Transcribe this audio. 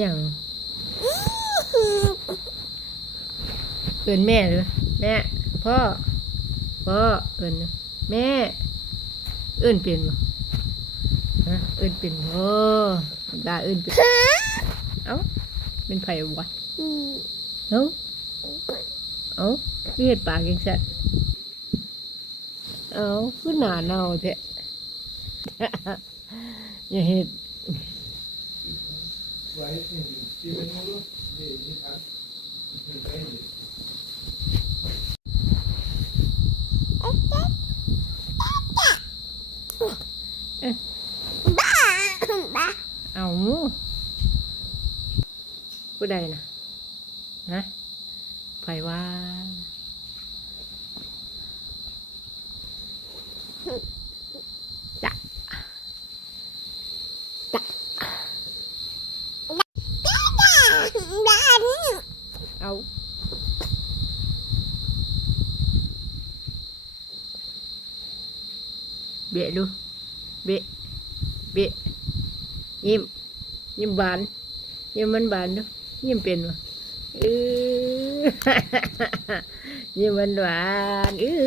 อย่างเอินแม่หรือแม่พ่อพ่อเอินแม่ เอินเปลี่ยนบ่เอินเปลี่ยนบ่ดาเอินเปลี่ยนเอ้าเป็นไผวะเอ้าเอ้าเฮ็ดปากจังซั่นเอ้าคือหนาเน่าแท้อย่าเฮ็ด เอาผู้ใดนะนะไผว่า จะจะ เอาเบะดูเบะเบะยิ้มยิ้มบานยิ้